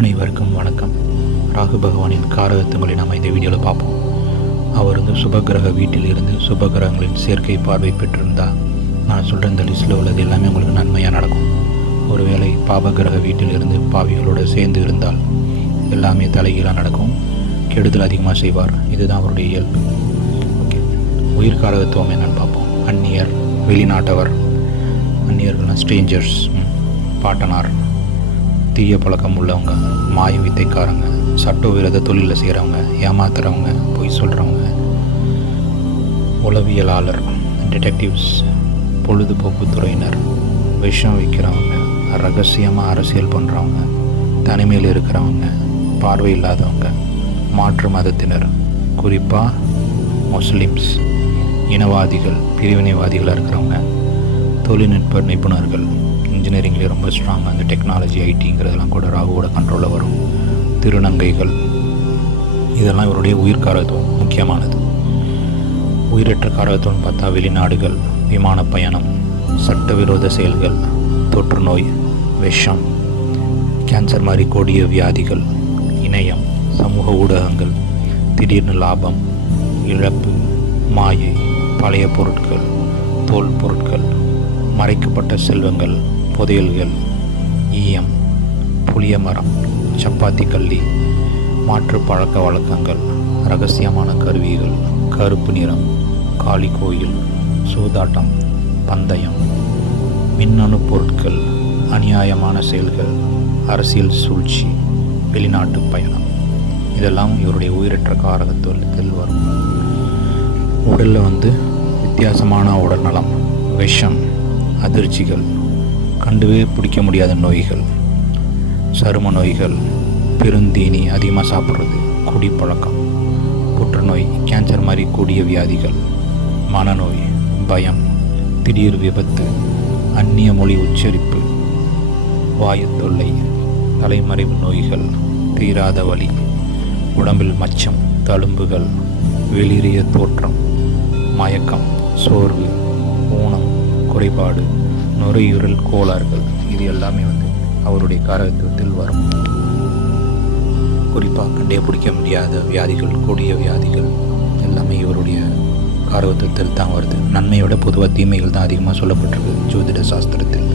அனைவருக்கும் வணக்கம். ராகு பகவானின் காரகத்துவங்களை நாம் இந்த வீடியோவில் பார்ப்போம். அவர் வந்து சுபகிரக வீட்டில் இருந்து சுபகிரகங்களின் சேர்க்கை பார்வை பெற்றிருந்தால் நான் சொல்கிற இந்த லிஸ்ட்டில் உள்ளது எல்லாமே உங்களுக்கு நன்மையாக நடக்கும். ஒருவேளை பாபகிரக வீட்டில் இருந்து பாவிகளோடு சேர்ந்து இருந்தால் எல்லாமே தலைகீழாக நடக்கும். கெடுதல் அதிகமாக செய்வார். இதுதான் அவருடைய இயல்பு. ஓகே. உயிர் காரகத்துவம் என்னன்னு பார்ப்போம். அந்நியர் வெளிநாட்டவர் அந்நியர்கள்லாம் ஸ்ட்ரேஞ்சர்ஸ் பாட்டனார். தீய பழக்கம் உள்ளவங்க மாய வித்தைக்காரங்க சட்டவிரோத தொழிலில் செய்கிறவங்க ஏமாத்துறவங்க பொய் சொல்கிறவங்க உளவியலாளர் டிடெக்டிவ்ஸ் பொழுதுபோக்கு துறையினர் விஷம் விற்கிறவங்க ரகசியமாக அரசியல் பண்ணுறவங்க தனிமையில் இருக்கிறவங்க பார்வை இல்லாதவங்க மாற்று மதத்தினர் குறிப்பாக முஸ்லிம்ஸ் இனவாதிகள் பிரிவினைவாதிகளாக இருக்கிறவங்க தொழில்நுட்ப நிபுணர்கள் இன்ஜினியரிங்லேயே ரொம்ப ஸ்ட்ராங் அந்த டெக்னாலஜி ஐடிங்கிறதெல்லாம் கூட ராகுவோட கண்ட்ரோலில் வரும். திருநங்கைகள் இதெல்லாம் இவருடைய உயிர்காரகத்துவம் முக்கியமானது. உயிரற்ற காரகத்துவம்னு பார்த்தா வெளிநாடுகள் விமான பயணம் சட்டவிரோத செயல்கள் தொற்று நோய் விஷம் கேன்சர் மாதிரி கொடிய வியாதிகள் இணையம் சமூக ஊடகங்கள் திடீர்னு லாபம் இழப்பு மாயை பழைய பொருட்கள் தோல் பொருட்கள் மறைக்கப்பட்ட செல்வங்கள் புதையல்கள் ஈயம் புளிய மரம் சப்பாத்தி கள்ளி மாற்று பழக்க வழக்கங்கள் ரகசியமான கருவிகள் கருப்பு நிறம் காளி கோயில் சூதாட்டம் பந்தயம் மின்னணு பொருட்கள் அநியாயமான செயல்கள் அரசியல் சூழ்ச்சி வெளிநாட்டு பயணம். இதெல்லாம் இவருடைய உயிரற்ற காரகத்துவத்தில் வரும். உடலில் வந்து வித்தியாசமான உடல்நலம் விஷம் அதிர்ச்சிகள் கண்டுவே பிடிக்க முடியாத நோய்கள். சரும நோய்கள் பெருந்தீனி அதிகமாக சாப்பிட்றது குடிப்பழக்கம் புற்றுநோய் கேன்சர் மாதிரி கூடிய வியாதிகள் மனநோய் பயம் திடீர் விபத்து அந்நிய மொழி உச்சரிப்பு வாயு தொல்லை தலைமறைவு நோய்கள் தீராத வலி உடம்பில் மச்சம் தழும்புகள் வெளிரிய தோற்றம் மயக்கம் சோர்வு ஊனம் குறைபாடு நுரையீரல் கோளாறுகள். இது எல்லாமே வந்து அவருடைய காரகத்துவத்தில் வரும். குறிப்பாக கண்டுபிடிக்க முடியாத வியாதிகள் கொடிய வியாதிகள் எல்லாமே இவருடைய காரகத்துவத்தில் தான் வருது. நன்மையோட பொதுவாக தீமைகள் தான் அதிகமாக சொல்லப்பட்டிருக்கு ஜோதிட சாஸ்திரத்தில்.